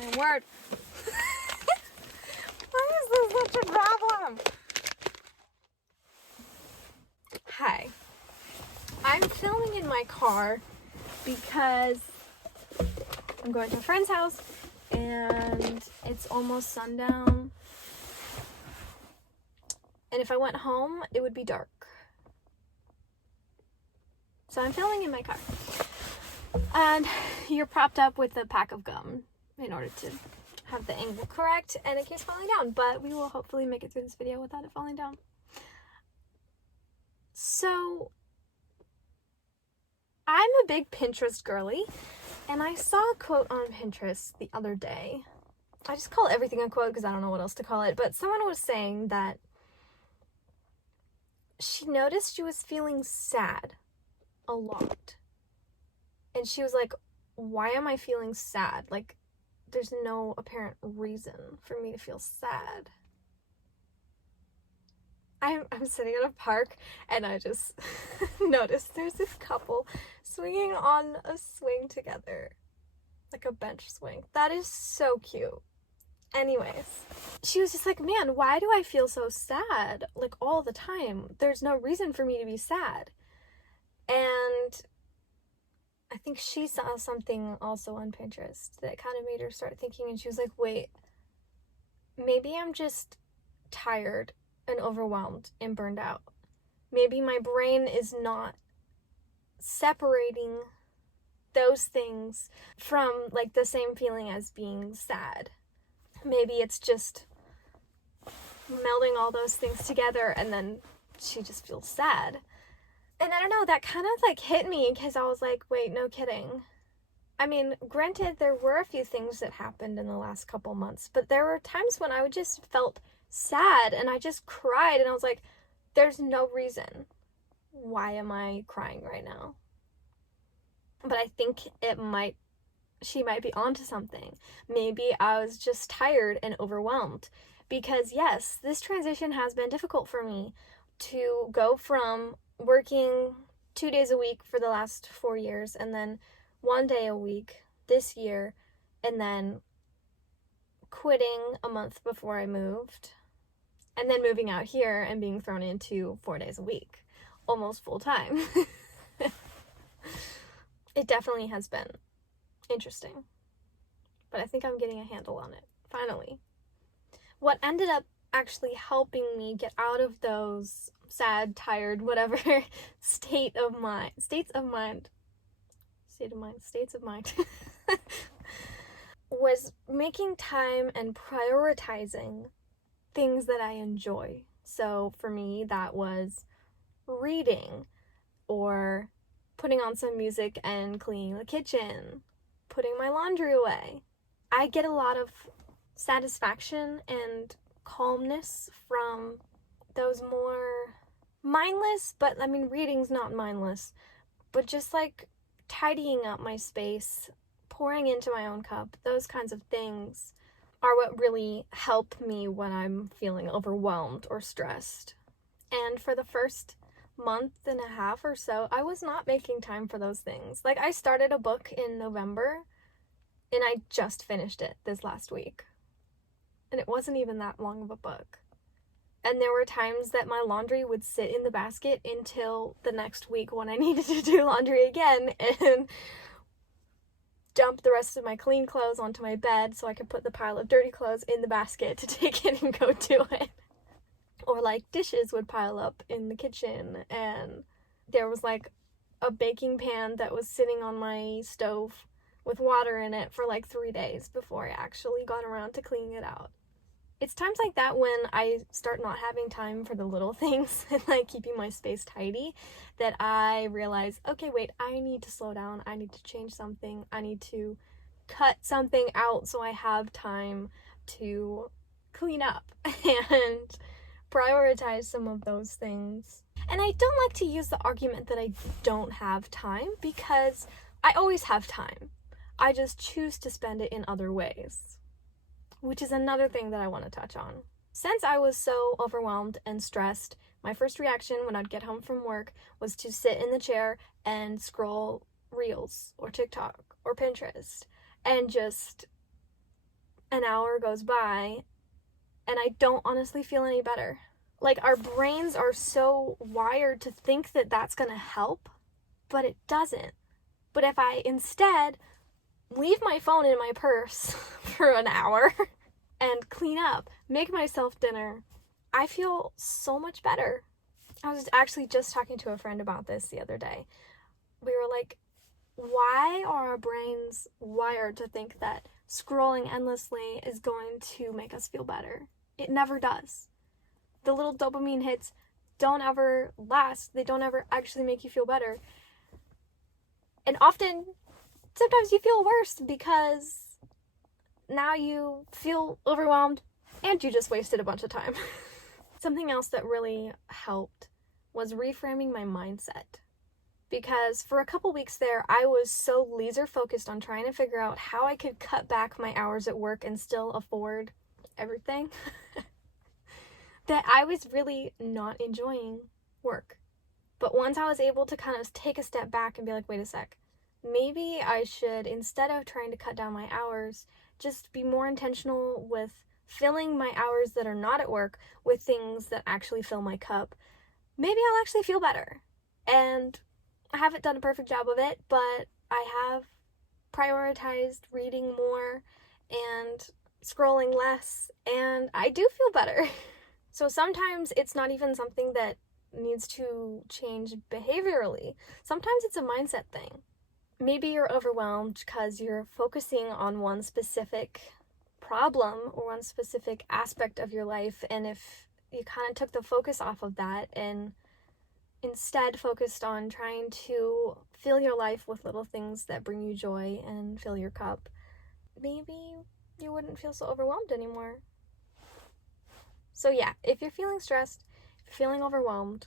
my word. Why is this such a problem? Hi. I'm filming in my car because I'm going to a friend's house and it's almost sundown. And if I went home, it would be dark. So I'm filming in my car. And you're propped up with a pack of gum in order to have the angle correct, and it keeps falling down, but we will hopefully make it through this video without it falling down. So I'm a big Pinterest girly, and I saw a quote on Pinterest the other day. I just call everything a quote because I don't know what else to call it, but someone was saying that she noticed she was feeling sad a lot. And she was like, why am I feeling sad? Like, there's no apparent reason for me to feel sad. I'm sitting in a park and I just noticed there's this couple swinging on a swing together. Like a bench swing. That is so cute. Anyways, she was just like, man, why do I feel so sad? Like, all the time. There's no reason for me to be sad. And I think she saw something also on Pinterest that kind of made her start thinking, and she was like, wait, maybe I'm just tired and overwhelmed and burned out. Maybe my brain is not separating those things from like the same feeling as being sad. Maybe it's just melding all those things together and then she just feels sad. And I don't know, that kind of like hit me because I was like, wait, no kidding. I mean, granted, there were a few things that happened in the last couple months, but there were times when I just felt sad and I just cried and I was like, there's no reason. Why am I crying right now? But I think she might be onto something. Maybe I was just tired and overwhelmed because yes, this transition has been difficult for me to go from working 2 days a week for the last 4 years and then 1 day a week this year and then quitting a month before I moved and then moving out here and being thrown into 4 days a week, almost full time. It definitely has been interesting, but I think I'm getting a handle on it, finally. What ended up actually helping me get out of those sad, tired, whatever states of mind was making time and prioritizing things that I enjoy. So for me, that was reading or putting on some music and cleaning the kitchen, putting my laundry away. I get a lot of satisfaction and calmness from those more mindless, but I mean, reading's not mindless, but just like tidying up my space, pouring into my own cup, those kinds of things are what really help me when I'm feeling overwhelmed or stressed. And for the first month and a half or so, I was not making time for those things. Like, I started a book in November and I just finished it this last week. And it wasn't even that long of a book. And there were times that my laundry would sit in the basket until the next week when I needed to do laundry again and dump the rest of my clean clothes onto my bed so I could put the pile of dirty clothes in the basket to take it and go do it. Or like dishes would pile up in the kitchen and there was like a baking pan that was sitting on my stove with water in it for like 3 days before I actually got around to cleaning it out. It's times like that when I start not having time for the little things and like keeping my space tidy that I realize, okay, wait, I need to slow down. I need to change something. I need to cut something out so I have time to clean up and prioritize some of those things. And I don't like to use the argument that I don't have time because I always have time. I just choose to spend it in other ways, which is another thing that I want to touch on. Since I was so overwhelmed and stressed, my first reaction when I'd get home from work was to sit in the chair and scroll Reels or TikTok or Pinterest and just an hour goes by and I don't honestly feel any better. Like, our brains are so wired to think that that's gonna help, but it doesn't. But if I instead leave my phone in my purse for an hour and clean up, make myself dinner, I feel so much better. I was actually just talking to a friend about this the other day. We were like, why are our brains wired to think that scrolling endlessly is going to make us feel better? It never does. The little dopamine hits don't ever last. They don't ever actually make you feel better. And often, sometimes you feel worse because now you feel overwhelmed and you just wasted a bunch of time. Something else that really helped was reframing my mindset. Because for a couple weeks there, I was so laser focused on trying to figure out how I could cut back my hours at work and still afford everything that I was really not enjoying work. But once I was able to kind of take a step back and be like, wait a sec, maybe I should, instead of trying to cut down my hours, just be more intentional with filling my hours that are not at work with things that actually fill my cup. Maybe I'll actually feel better. And I haven't done a perfect job of it, but I have prioritized reading more and scrolling less, and I do feel better. So sometimes it's not even something that needs to change behaviorally. Sometimes it's a mindset thing. Maybe you're overwhelmed because you're focusing on one specific problem or one specific aspect of your life, and if you kind of took the focus off of that and instead focused on trying to fill your life with little things that bring you joy and fill your cup, maybe you wouldn't feel so overwhelmed anymore. So yeah, if you're feeling stressed, if you're feeling overwhelmed,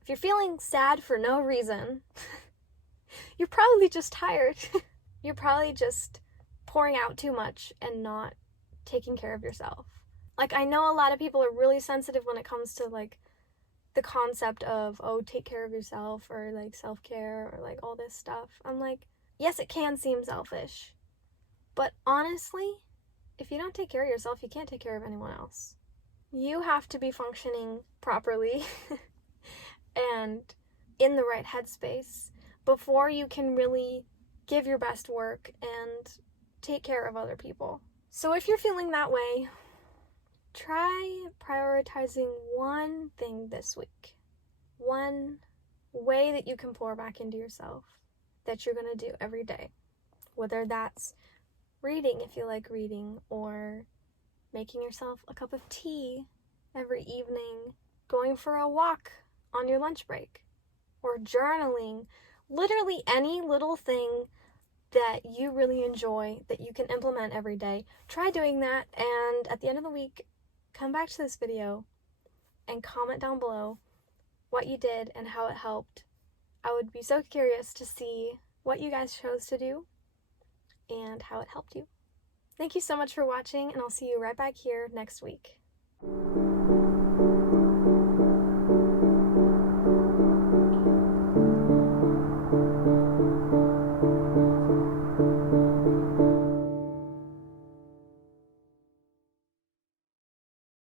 if you're feeling sad for no reason, you're probably just tired. You're probably just pouring out too much and not taking care of yourself. Like, I know a lot of people are really sensitive when it comes to like the concept of, oh, take care of yourself, or like self-care, or like all this stuff. I'm like, yes, it can seem selfish, but honestly, if you don't take care of yourself, you can't take care of anyone else. You have to be functioning properly and in the right headspace before you can really give your best work and take care of other people. So if you're feeling that way, try prioritizing one thing this week. One way that you can pour back into yourself that you're going to do every day. Whether that's reading if you like reading, or making yourself a cup of tea every evening, going for a walk on your lunch break, or journaling. Literally any little thing that you really enjoy that you can implement every day. Try doing that, and at the end of the week, come back to this video and comment down below what you did and how it helped. I would be so curious to see what you guys chose to do and how it helped you. Thank you so much for watching, and I'll see you right back here next week.